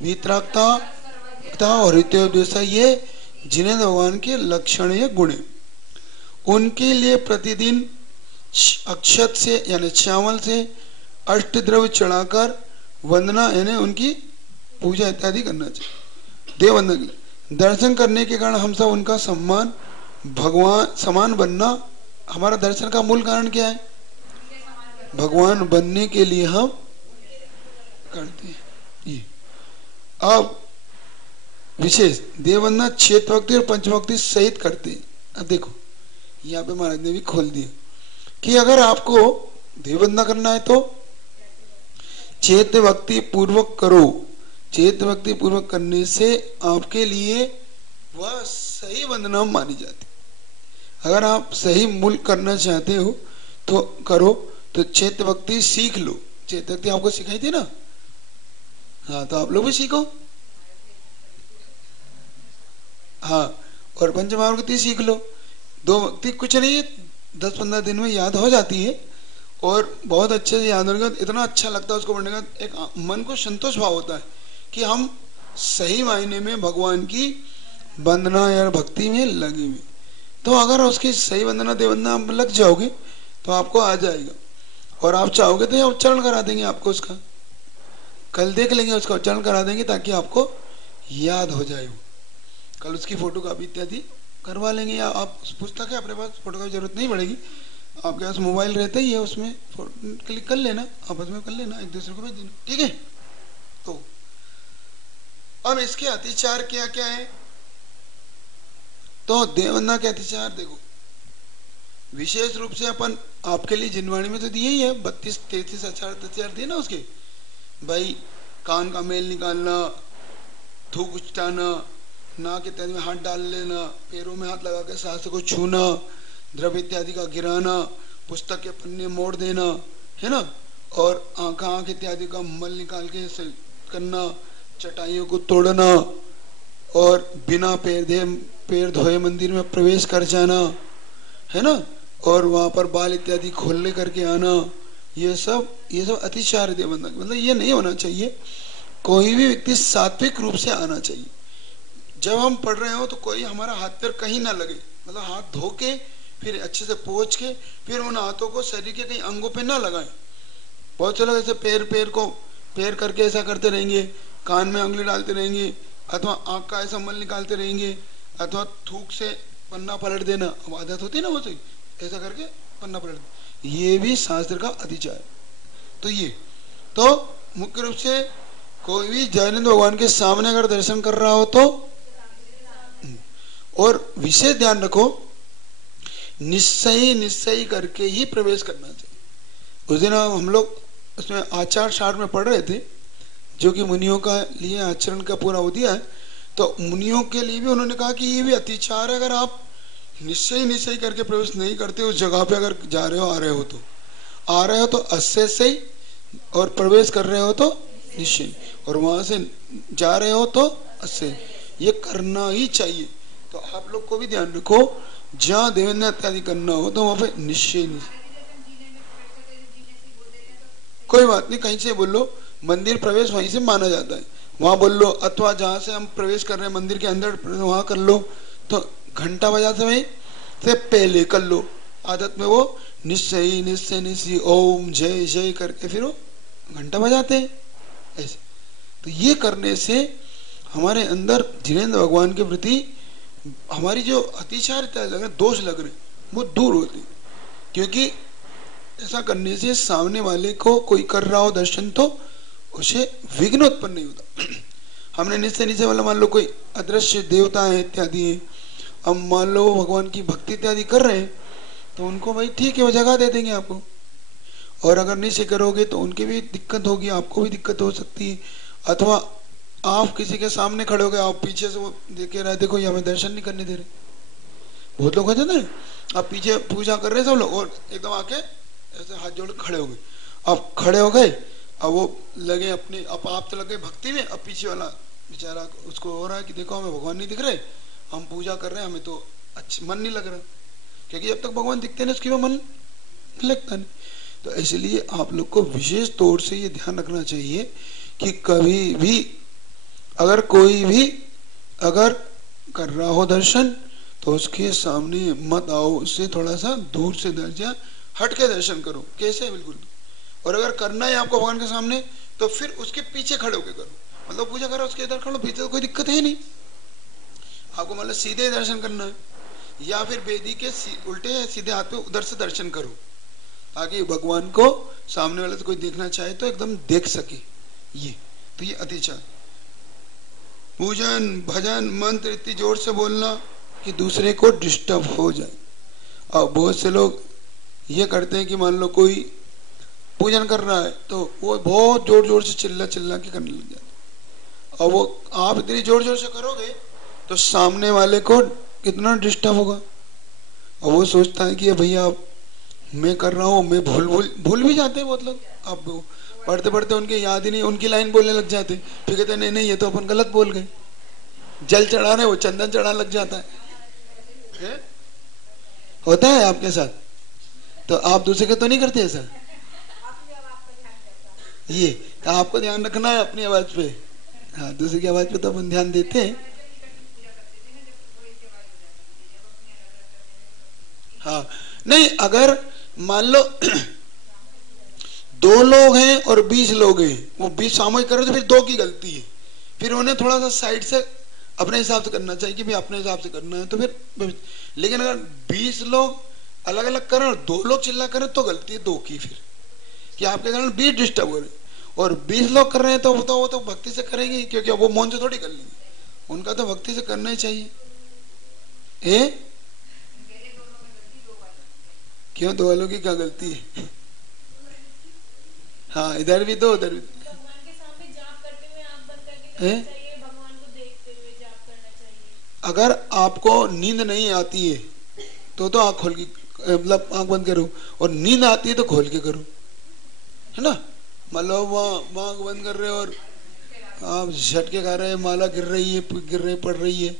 वीतरागता और हितोपदेशा, ये जिनेंद्र भगवान के लक्षण या गुण है। उनके लिए प्रतिदिन अक्षत से यानी चावल से अष्टद्रव्य चढ़ाकर वंदना यानी उनकी पूजा इत्यादि करना चाहिए। देव वंदना के लिए दर्शन करने के कारण हम सब उनका सम्मान, भगवान समान बनना, हमारा दर्शन का मूल कारण क्या है? भगवान बनने के लिए हम करते हैं ये। अब विशेष देव वंदना क्षेत्र भक्ति और पंचभक्ति सहित करते हैं। अब देखो यहाँ पे महाराज ने भी खोल दिया कि अगर आपको देव वंदना करना है तो चेत भक्ति पूर्वक करो। चेत भक्ति पूर्वक करने से आपके लिए वह सही वंदना मानी जाती। अगर आप सही मूल करना चाहते हो तो करो, तो चेत भक्ति सीख लो। चेत भक्ति आपको सिखाई थी ना, हाँ, तो आप लोग भी सीखो। हाँ, और पंचमहाभक्ति सीख लो। दो भक्ति कुछ नहीं है, 10-15 दिन में याद हो जाती है और बहुत अच्छे से याद होगा। इतना अच्छा लगता है उसको पढ़ने का, एक मन को संतोष भाव होता है कि हम सही मायने में भगवान की वंदना या भक्ति में लगे हुए। तो अगर उसकी सही वंदना देवंदना आप लग जाओगे तो आपको आ जाएगा, और आप चाहोगे तो उच्चारण करा देंगे आपको उसका, कल देख लेंगे उसका उच्चारण करा देंगे ताकि आपको याद हो जाए। कल उसकी फोटो कॉपी इत्यादि करवा लेंगे, या आप पुस्तक है अपने पास, फोटो की जरूरत नहीं पड़ेगी, आपके पास मोबाइल रहता ही है, उसमें क्लिक कर लेना, आपस में कर लेना, एक दूसरे को भेज देना, ठीक है। तो अब इसके अतिचार क्या क्या है? तो देववंदना के अतिचार देखो, विशेष रूप से अपन आपके लिए जिनवाणी में तो दिए ही है, 32-33 अतिचार दिए ना उसके। भाई कान का मेल निकालना, थूक उचटाना, नाक इत्यादि में हाथ डाल लेना, पैरों में हाथ लगा के शास्त्र को छूना, द्रव्य इत्यादि का गिराना, पुस्तक के पन्ने मोड़ देना, है ना, और आंख इत्यादि का मल निकाल के करना, चटाइयों को तोड़ना, और बिना पैर धोए मंदिर में प्रवेश कर जाना, है ना, और वहां पर बाल इत्यादि खोलने करके आना, ये सब अतिचार देववंदना। मतलब ये नहीं होना चाहिए। कोई भी व्यक्ति सात्विक रूप से आना चाहिए। जब हम पढ़ रहे हो तो कोई हमारा हाथ पैर कहीं ना लगे, मतलब हाथ धो के फिर अच्छे से पोंछ के फिर उन हाथों को शरीर के कहीं अंगों पे ना लगाएं। बहुत से लोग ऐसे पैर करके ऐसा करते रहेंगे, कान में उंगली डालते रहेंगे, अथवा आंख का ऐसा मल निकालते रहेंगे, अथवा थूक से पन्ना पलट देना, अब आदत होती है ना वो से ऐसा करके पन्ना पलट देना, ये भी शास्त्र का अतिचार। तो ये तो मुख्य रूप से कोई भी जयनंद भगवान के सामने अगर दर्शन कर रहा हो तो, और विशेष ध्यान रखो, निश्चय करके ही प्रवेश करना चाहिए। उस दिन हम लोग उसमें आचार शास्त्र में पढ़ रहे थे, जो कि मुनियों का लिए आचरण का पूरा हो दिया है। तो मुनियों के लिए भी उन्होंने कहा कि ये भी अतिचार है, अगर आप निश्चय करके प्रवेश नहीं करते, उस जगह पे अगर जा रहे हो आ रहे हो तो अस्य से, और प्रवेश कर रहे हो तो निश्चय, और वहां से जा रहे हो तो अस्य, ये करना ही चाहिए। तो आप लोग को भी ध्यान रखो, जहाँ देववंदना इत्यादि करना हो तो वहां पे निश्चय कोई बात नहीं, कहीं से बोल लो, मंदिर प्रवेश वहीं से माना जाता है, वहां बोल लो, अथवा जहां से हम प्रवेश कर रहे हैं मंदिर के अंदर वहां कर लो, तो घंटा बजा से पहले कर लो। आदत में वो निश्चय ओम जय जय करके फिर वो घंटा बजाते हैं ऐसे। तो ये करने से हमारे अंदर जिनेंद्र भगवान के प्रति हमारी जो अतिचारिता लग रहे, दोष लग रहे, वो दूर होती। क्योंकि ऐसा करने से सामने वाले को कोई कर रहा हो दर्शन तो उसे विघ्न उत्पन्न नहीं होता। हमने निश्चय वाला मान लो कोई अदृश्य देवता है इत्यादि है, अब मान लो भगवान की भक्ति इत्यादि कर रहे हैं, तो उनको भाई ठीक है वो जगह दे देंगे आपको। और अगर निश्चय करोगे तो उनकी भी दिक्कत होगी, आपको भी दिक्कत हो सकती है। अथवा आप किसी के सामने खड़े हो गए, आप पीछे से वो देखे रहे, देखो ये हमें दर्शन नहीं करने दे रहे, बहुत लोग होते ना, आप पीछे पूजा कर रहे सब लोग और एकदम आके ऐसे हाथ जोड़ खड़े हो गए। अब खड़े हो गए, अब वो लगे अपने, अब आप तो लगे भक्ति में, अब पीछे वाला बेचारा उसको हो रहा है कि देखो हमें भगवान नहीं दिख रहे, हम पूजा कर रहे हैं, हमें तो अच्छा मन नहीं लग रहा, क्योंकि जब तक भगवान दिखते नहीं उसकी मन लगता नहीं। तो इसलिए आप लोग को विशेष तौर से ये ध्यान रखना चाहिए कि कभी भी अगर कोई भी अगर कर रहा हो दर्शन तो उसके सामने मत आओ, उससे थोड़ा सा दूर से दर्जा हट के दर्शन करो। कैसे? बिल्कुल। और अगर करना है आपको भगवान के सामने तो फिर उसके पीछे खड़े होके करो, मतलब पूजा करो उसके इधर खड़ो, पीछे तो कोई दिक्कत है नहीं। आपको मतलब सीधे दर्शन करना है या फिर वेदी के उल्टे सीधे हाथ पे उधर से दर्शन करो, ताकि भगवान को सामने वाले से कोई देखना चाहे तो एकदम देख सके। ये तो ये अतिचार। पूजन भजन मंत्र इतनी जोर से बोलना कि दूसरे को डिस्टर्ब हो जाए। और बहुत से लोग ये करते हैं कि मान लो कोई पूजन कर रहा है तो वो बहुत जोर जोर से चिल्ला चिल्ला के करने लग जाता है, और वो आप इतनी जोर जोर से करोगे तो सामने वाले को कितना डिस्टर्ब होगा। और वो सोचता है कि भैया मैं कर रहा हूँ, मैं भूल भी जाते हैं बहुत लोग। अब पढ़ते पढ़ते उनके याद ही नहीं, उनकी लाइन बोलने लग जाते, फिर कहते नहीं नहीं ये तो अपन गलत बोल गए। जल चढ़ाने वो चंदन चढ़ाने लग जाता है? होता है आपके साथ? तो आप दूसरे के तो नहीं करते ऐसा? ये तो आपको ध्यान रखना है अपनी आवाज पे। हाँ, दूसरे की आवाज पे तो अपन ध्यान देते हैं। हाँ नहीं, अगर मान लो 2 लोग हैं और 20 लोग हैं, वो 20 सामूहिक करो तो फिर 2 की गलती है, फिर उन्हें थोड़ा सा साइड से अपने हिसाब से करना चाहिए कि भाई अपने हिसाब से करना है तो फिर। लेकिन अगर 20 लोग अलग अलग करें और 2 लोग चिल्ला करें तो गलती है 2 की, फिर कि आपके कारण 20 डिस्टर्ब हो रहे और 20 लोग कर रहे हैं तो वो तो भक्ति से करेंगे, क्योंकि वो मौन से थोड़ी कर लेंगे, उनका तो भक्ति से करना ही चाहिए। क्यों? 2 वालों की क्या गलती है? हाँ, इधर भी दो उधर भी। भगवान के सामने जाप करते हुए आंख बंद करके करना चाहिए, भगवान को देखते हुए जाप करना चाहिए। अगर आपको नींद नहीं आती है तो आंख खोल के, मतलब आंख बंद करो, और नींद आती है तो खोल के करो, है ना। मतलब वहाँ आंख बंद कर रहे हो और आप झटके खा रहे हैं, माला गिर रही पड़ रही है,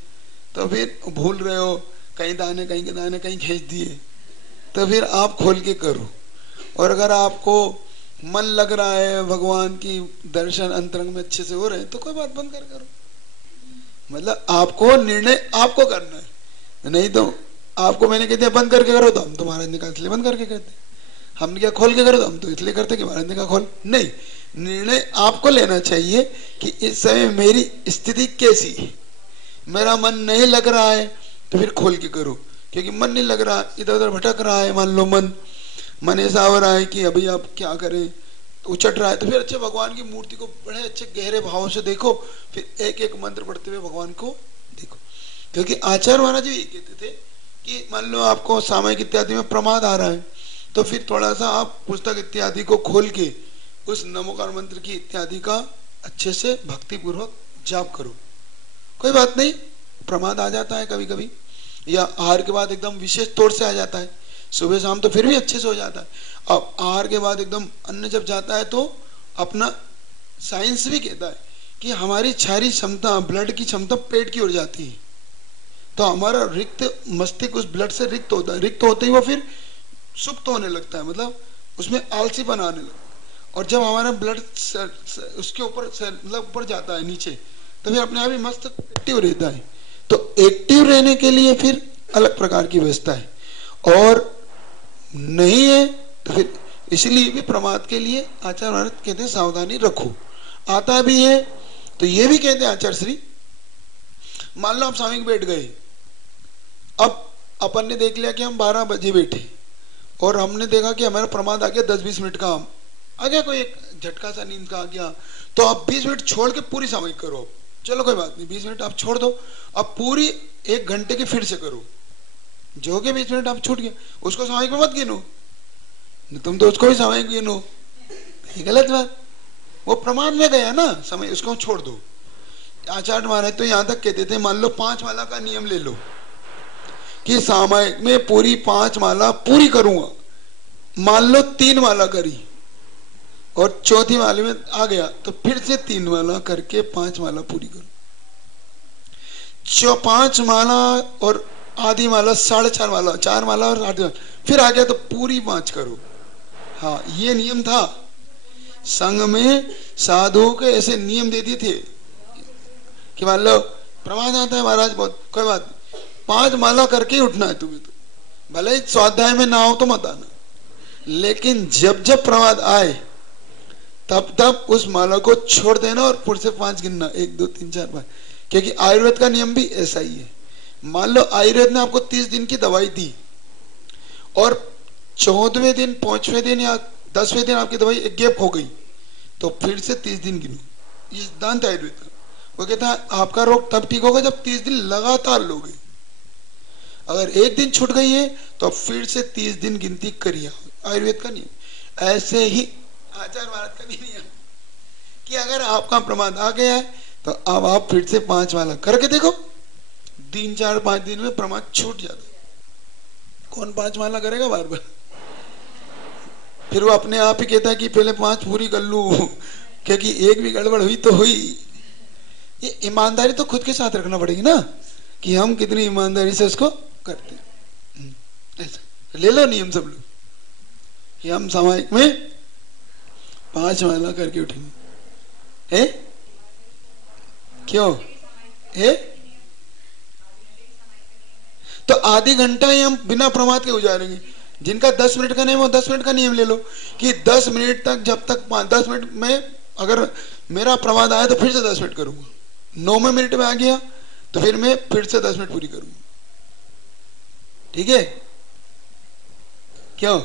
तो फिर भूल रहे हो, कहीं दाने कहीं के दाने कहीं खींच दिए, तो फिर आप खोल के करो। और अगर आपको मन लग रहा है भगवान की दर्शन अंतरंग में अच्छे से हो रहे हैं तो कोई बात बंद कर करो, मतलब आपको निर्णय आपको करना है। नहीं तो आपको मैंने कहते बंद करके करो तो हम तुम्हारा निकाल इसलिए बंद करके करते, हमने क्या खोल के करो तो हम तो इसलिए करते कि महाराज ने कहा खोल। नहीं, निर्णय आपको लेना चाहिए कि इस समय मेरी स्थिति कैसी है, मेरा मन नहीं लग रहा है तो फिर खोल के करो, क्योंकि मन नहीं लग रहा, इधर उधर भटक रहा है, मान लो मन ऐसा हो रहा है कि अभी आप क्या करें, तो उचट रहा है, तो फिर अच्छे भगवान की मूर्ति को बड़े अच्छे गहरे भाव से देखो, फिर एक एक मंत्र पढ़ते हुए भगवान को देखो। क्योंकि आचार्य महाराज जी ये कहते थे कि मान लो आपको सामयिक इत्यादि में प्रमाद आ रहा है तो फिर थोड़ा सा आप पुस्तक इत्यादि को खोल के उस नमोकार मंत्र की इत्यादि का अच्छे से भक्ति पूर्वक जाप करो। कोई बात नहीं, प्रमाद आ जाता है कभी कभी, या आहार के बाद एकदम विशेष तौर से आ जाता है, सुबह शाम तो फिर भी अच्छे से हो जाता है। अब आहार के बाद एकदम अन्न जब जाता है तो अपना साइंस भी कहता है कि हमारी सारी क्षमता, ब्लड की क्षमता पेट की ओर जाती है, तो हमारा रिक्त मस्तिष्क उस ब्लड से रिक्त होता है, रिक्त होते ही वो फिर सुप्त होने लगता है, मतलब उसमें आलसी बनाने लगता है। और जब हमारा ब्लड उसके ऊपर मतलब ऊपर जाता है नीचे, तो फिर अपने आप ही मस्त एक्टिव रहता है। तो एक्टिव रहने के लिए फिर अलग प्रकार की व्यवस्था है, और नहीं है तो फिर इसलिए भी प्रमाद के लिए आचार्य महाराज कहते हैं सावधानी रखो। आता भी है तो ये भी कहते हैं आचार्य श्री, मान लो आप सामयिक बैठ गए, अब अपन ने देख लिया कि हम 12 बजे बैठे और हमने देखा कि हमारा प्रमाद आ गया 10-20 मिनट का आ गया, कोई एक झटका सा नींद का आ गया, तो आप 20 मिनट छोड़ के पूरी सामयिक करो। चलो कोई बात नहीं, 20 मिनट आप छोड़ दो, अब पूरी 1 घंटे की फिर से करो। जो के 20 मिनट आप छूट गए उसको सामयिक में मत गिनो, तुम तो उसको भी सामयिक गिनो, ये गलत बात, वो प्रमाद में गया ना समय, उसको छोड़ दो। आचार्य महाराज तो यहां तक कहते थे, मान लो 5 माला का नियम ले लो कि सामयिक में पूरी 5 माला पूरी करूंगा, मान लो 3 माला करी और चौथी माला में आ गया तो फिर से 3 माला करके 5 माला पूरी करो। 5 माला और आधी माला, 4.5 माला, 4 माला और आधी माला, फिर आ गया तो पूरी 5 करो। हाँ, ये नियम था संघ में, साधुओं के ऐसे नियम दे दिए थे। कि मान लो प्रमाद आता है महाराज बहुत, कोई बात नहीं, 5 माला करके ही उठना है तुम्हें, तो भले ही स्वाध्याय में ना हो तो मत आना, लेकिन जब जब प्रमाद आए तब तब उस माला को छोड़ देना और फिर से 5 गिनना, 1 2 3 4 5, क्योंकि आयुर्वेद का नियम भी ऐसा ही है। मान लो आयुर्वेद ने आपको 30 दिन की दवाई दी और 14वें दिन 5वें दिन या 10वें दिन आपकी दवाई एक गैप हो गई, तो फिर से 30 दिन गिनो। ये सिद्धांत है आयुर्वेद का। वो कहता है आपका रोग तब ठीक होगा जब 30 दिन लगातार लोगे। अगर एक दिन छूट गई है तो फिर से 30 दिन गिनती करिए, आयुर्वेद का नियम। ऐसे ही आचार्य महाराज का भी नियम कि अगर आपका प्रमाद आ गया है तो अब आप फिर से 5 माला करके देखो, 3 4 5 दिन में प्रमाद छूट जाता है। कौन 5 माला करेगा बार बार? फिर वो अपने आप ही कहता है कि पहले 5 पूरी कर लूं, क्योंकि एक भी गड़बड़ हुई तो हुई। ये ईमानदारी तो खुद के साथ रखना पड़ेगी ना, कि हम कितनी ईमानदारी से उसको करते हैं। ऐसा ले लो नियम सब लोग कि हम सामायिक में 5 माला करके उठेंगे। है क्यों है? तो आधी घंटा ही हम बिना प्रमाद के गुजारेंगे। जिनका 10 मिनट का नियम हो 10 मिनट का नियम ले लो कि 10 मिनट तक, जब तक 10 मिनट में अगर मेरा प्रमाद आया तो फिर से 10 मिनट करूंगा, 9वें मिनट में आ गया तो फिर मैं फिर से 10 मिनट पूरी करूंगा। ठीक है? क्यों?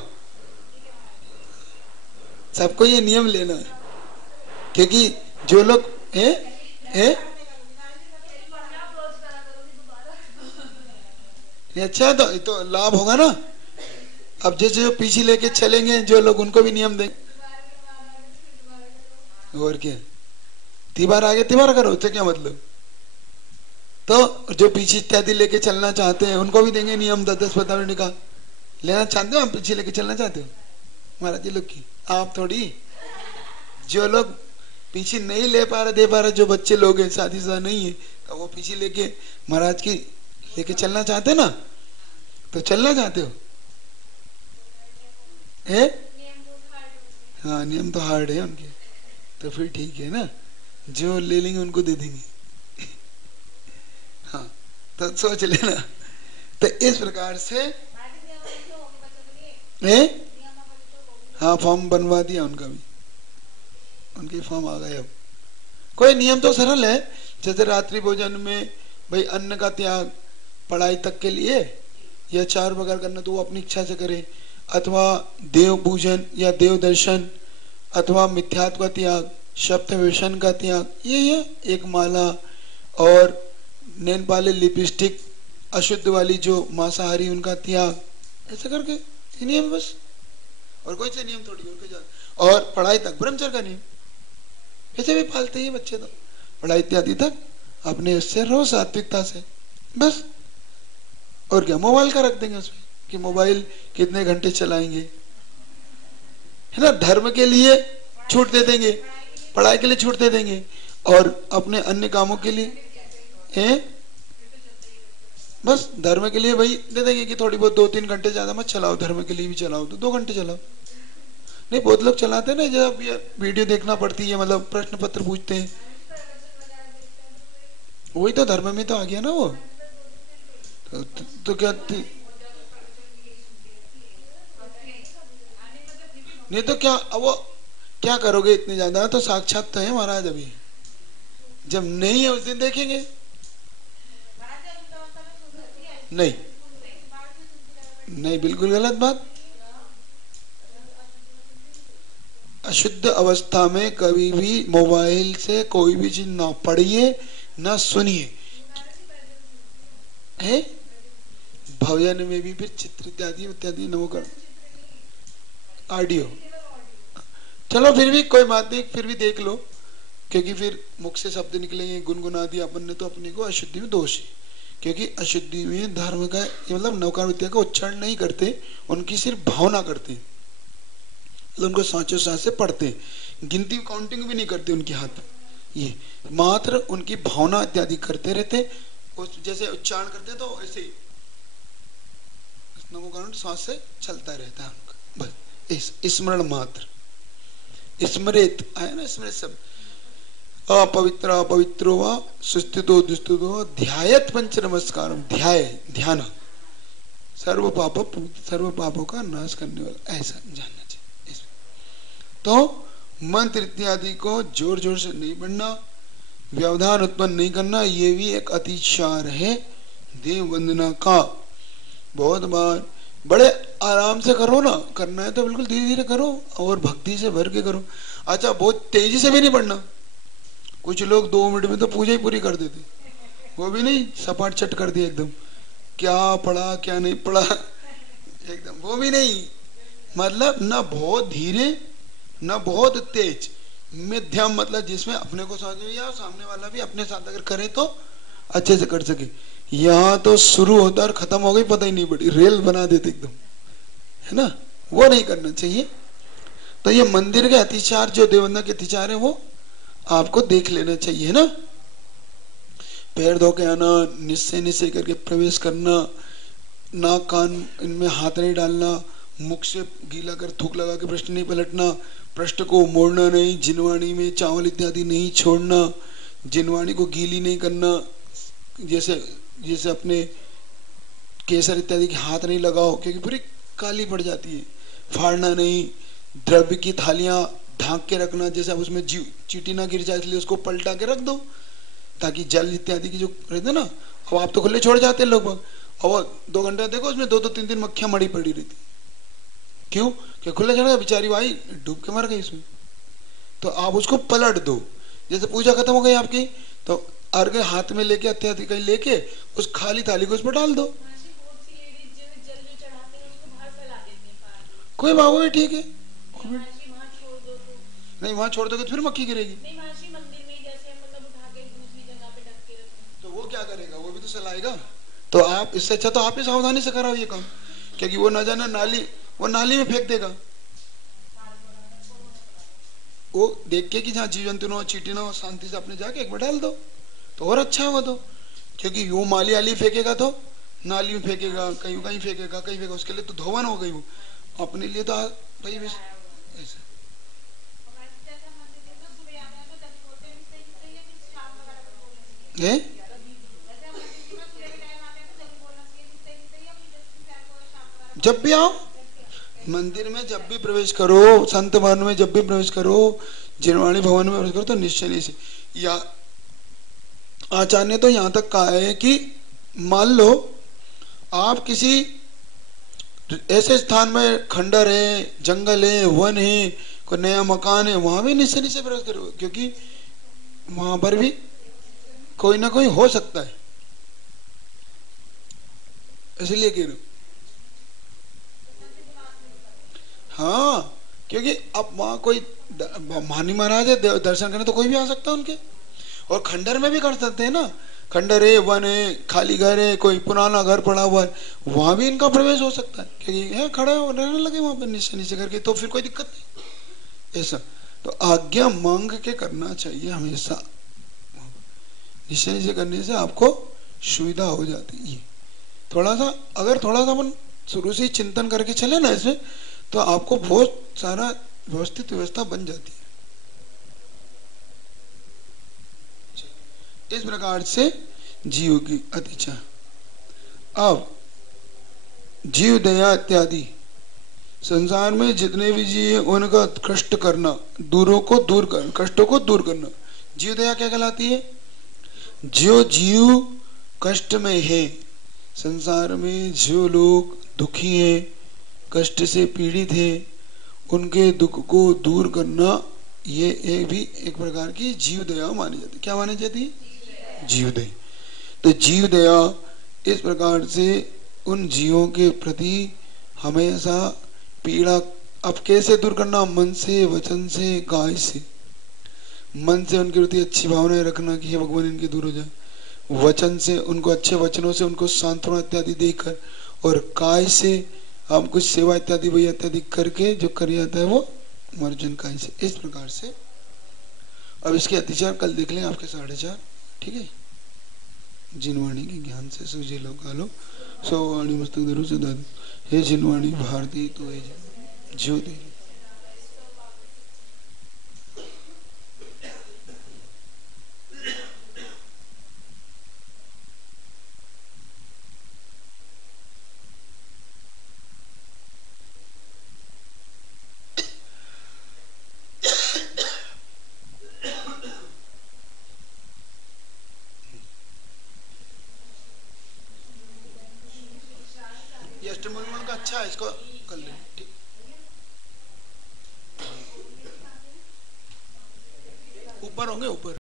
सबको ये नियम लेना है, क्योंकि जो लोग अच्छा है तो लाभ होगा ना। अब जो पीछे लेके चलेंगे जो लोग, उनको भी नियम देंगे। और क्या, तिबार आगे तिबार करो, उससे क्या मतलब? तो जो पीछे इत्यादि लेके चलना चाहते हैं उनको भी देंगे नियम 10-10 15 मिनट का। लेना चाहते हो आप, पीछे लेके चलना चाहते हो महाराज जी लोग की, आप थोड़ी। जो लोग पीछे नहीं ले पा रहे, दे पा रहे, जो बच्चे लोग हैं, शादीशुदा नहीं है, तो वो पीछे लेके महाराज की लेके चलना चाहते ना, तो चलना चाहते हो है? हाँ, नियम तो हार्ड है उनके, तो फिर ठीक है ना, जो ले लेंगे उनको दे देंगे। हाँ, तो सोच लेना। तो इस प्रकार से हाँ, फॉर्म बनवा दिया उनका भी, उनके फॉर्म आ गए। अब कोई नियम तो सरल है, जैसे रात्रि भोजन में भाई अन्न का त्याग पढ़ाई तक के लिए, या 4 बगर करना तो वो अपनी इच्छा से करे, अथवा देव पूजन या देव दर्शन, अथवा मिथ्यात्व का त्याग, शब्द व्यसन का त्याग, ये एक माला, और नैन पाले लिपस्टिक, अशुद्ध वाली जो मांसाहारी उनका त्याग, ऐसा करके ये नियम बस। और कोई से नियम थोड़ी और कोई। और पढ़ाई तक ब्रह्मचर्य का नियम, ऐसे भी पालते ही बच्चे, तो पढ़ाई इत्यादि तक अपने उससे रहो सात्विकता से बस। और क्या, मोबाइल का रख देंगे उसमें कि मोबाइल कितने घंटे चलाएंगे, है ना। धर्म के लिए छूट दे देंगे, पढ़ाई के लिए छूट दे देंगे, और अपने अन्य कामों के लिए हैं बस। धर्म के लिए भाई दे देंगे कि थोड़ी बहुत 2-3 घंटे ज्यादा मत चलाओ, धर्म के लिए भी चलाओ तो 2 घंटे चलाओ। नहीं, बहुत लोग चलाते हैं ना, जब वीडियो देखना पड़ती है, मतलब प्रश्न पत्र पूछते हैं, वही तो धर्म में तो आ गया ना वो। तो क्या नहीं तो क्या, वो क्या करोगे इतने ज्यादा? तो साक्षात तो है महाराज, अभी जब नहीं है उस दिन देखेंगे। नहीं नहीं, बिल्कुल गलत बात। अशुद्ध अवस्था में कभी भी मोबाइल से कोई भी चीज ना पढ़िए ना सुनिए। है भवन में भी फिर चित्र इत्यादि इत्यादि न होकर ऑडियो, चलो फिर भी कोई बात नहीं, फिर भी देख लो, क्योंकि फिर मुख से शब्द निकलेंगे, गुनगुना दिया अपन ने, तो अपने को अशुद्धि में दोष है। क्योंकि अशुद्धि में धर्म का मतलब नवकार विद्या का उच्चारण नहीं करते, उनकी सिर्फ भावना करते, मतलब उनको सांचो सांच से पढ़ते, गिनती काउंटिंग भी नहीं करते उनके हाथ, ये मात्र उनकी भावना इत्यादि करते रहते। जैसे उच्चारण करते हैं तो ऐसे ही नमोकारण सांस से चलता रहता है उनका, बस स्मरण मात्र। स्मृत आया ना, स्मृत शब्द। अपवित्र अपवित्रो वा सुस्थितो दुस्थितो वा ध्यायत पंच नमस्कारम, ध्याय ध्यान सर्व पापों का नाश करने वाला, ऐसा जानना चाहिए। तो मंत्र इत्यादि को जोर जोर से नहीं पढ़ना, व्यवधान उत्पन्न नहीं करना, ये भी एक अतिचार है देव वंदना का। बहुत बार बड़े आराम से करो ना, करना है तो बिल्कुल धीरे धीरे करो और भक्ति से भर के करो। अच्छा, बहुत तेजी से भी नहीं पढ़ना, कुछ लोग 2 मिनट में तो पूजा ही पूरी कर देते, वो भी नहीं सपाट चट कर दिया एकदम, क्या पढ़ा क्या नहीं पढ़ा एकदम, वो भी नहीं। मतलब ना बहुत धीरे ना बहुत तेज, मध्यम, मतलब जिसमें अपने को समझ में या सामने वाला भी अपने साथ अगर करे तो अच्छे से कर सके। यहाँ तो शुरू होता और खत्म हो गई पता ही नहीं पड़ी, रेल बना देते एकदम, है ना, वो नहीं करना चाहिए। तो ये मंदिर के अतिचार, जो देववंदना के अतिचार है, वो आपको देख लेना चाहिए, है ना। पैर धो के आना, निश्चय निश्चय करके प्रवेश करना, नाक कान इनमें हाथ नहीं डालना, मुख से गीला कर थूक लगा के पृष्ठ नहीं पलटना, पृष्ठ को मोड़ना नहीं, जिनवाणी में चावल इत्यादि नहीं छोड़ना, जिनवाणी को गीली नहीं करना, जैसे अपने केसर इत्यादि के हाथ नहीं लगाओ क्योंकि पूरी काली पड़ जाती है, फाड़ना नहीं, द्रव्य की थालियां ढांक के रखना, जैसे अब उसमें चींटी ना गिर जाए इसलिए उसको पलटा के रख दो ताकि जल इत्यादि की जो रहते ना, अब आप तो खुले छोड़ जाते हैं लोग, और 2 घंटे देखो उसमें 2-2 3-3 मक्खियां मड़ी पड़ी रहती, क्यों? कि खुले छोड़, बेचारी भाई डूब के मर गई इसमें। तो आप उसको पलट दो, जैसे पूजा खत्म हो गई आपकी तो अर्घ्य हाथ में लेके इत्यादि कहीं लेके उस खाली थाली को उस पर डाल दो। कोई बाबू भी ठीक है, नहीं वहां छोड़ दोगे तो फिर मक्खी गिरेगी, तो वो क्या करेगा, वो भी तो चलाएगा। तो आप इससे अच्छा तो आप ही सावधानी से कराओ ये काम, क्योंकि वो न जाना वो नाली में फेंक देगा, वो देख के कि जहाँ जीव जंतु ना हो, चींटी ना हो, शांति से अपने जाके एक बार डाल दो तो और अच्छा है वो तो, क्योंकि वो माली आली फेंकेगा तो नाली में फेंकेगा, कहीं कहीं फेंकेगा, कहीं फेंकेगा, उसके लिए तो धोवन हो गई वो, अपने लिए तो भाई ऐसा। जब भी आओ मंदिर में, जब भी प्रवेश करो, संत भवन में जब भी प्रवेश करो, जिनवाणी भवन में प्रवेश करो तो निश्चय नहीं से, या आचार्य ने तो यहाँ तक कहा है कि मान लो आप किसी ऐसे स्थान में, खंडर है, जंगल है, वन है, कोई नया मकान है, वहां भी निश्चय से प्रवेश करो, क्योंकि वहां पर भी कोई ना कोई हो सकता है, इसलिए कह रहा हूं। हाँ, क्योंकि अब वहां कोई मानी महाराज है, दर्शन करने तो कोई भी आ सकता है उनके, और खंडर में भी कर सकते हैं ना, खंडर है, वन है, खाली घर है, कोई पुराना घर पड़ा हुआ है, वहां भी इनका प्रवेश हो सकता है, क्योंकि खड़े रहने लगे वहां पर निश्चय निश्चय करके, तो फिर कोई दिक्कत नहीं। ऐसा तो आज्ञा मांग के करना चाहिए हमेशा, निश्चय निश्चय करने से आपको सुविधा हो जाती है। थोड़ा सा अगर थोड़ा सा अपन शुरू से चिंतन करके चले ना इसमें, तो आपको बहुत सारा व्यवस्थित व्यवस्था बन जाती है। इस प्रकार से जीव की अतिचा। अब जीव दया इत्यादि संसार में जितने भी जीव उनका कष्ट करना, दूरों को दूर करना, कष्टों को दूर करना, जीव दया क्या कहलाती है? जो जीव कष्ट में है, संसार में जो लोग दुखी है, कष्ट से पीड़ित है, उनके दुख को दूर करना, ये भी एक प्रकार की जीव दया मानी जाती है। क्या मानी जाती है? जीव दया। तो जीव दया इस प्रकार से उन जीवों के प्रति हमेशा पीड़ा, अब कैसे दूर करना? मन से, वचन से, काय से। मन से उनके प्रति अच्छी भावनाएं रखना कि हे भगवान इनके दूर हो जाए, वचन से उनको अच्छे वचनों से उनको सांत्वना इत्यादि देकर, और काय से हम कुछ सेवा इत्यादि वही इत्यादि करके जो कर जाता है वो मार्जन काय से। इस प्रकार से अब इसके अतिचार कल देख लें आपके 4:30, ठीक है। जिनवाणी के ज्ञान से सूझे लो कालो, सो वाणी मस्तक धरो सदा दो, हे जिनवाणी भारती तो हे ज्योति। अष्टमूल का अच्छा है, इसको कर ले। ठीक, ऊपर होंगे ऊपर।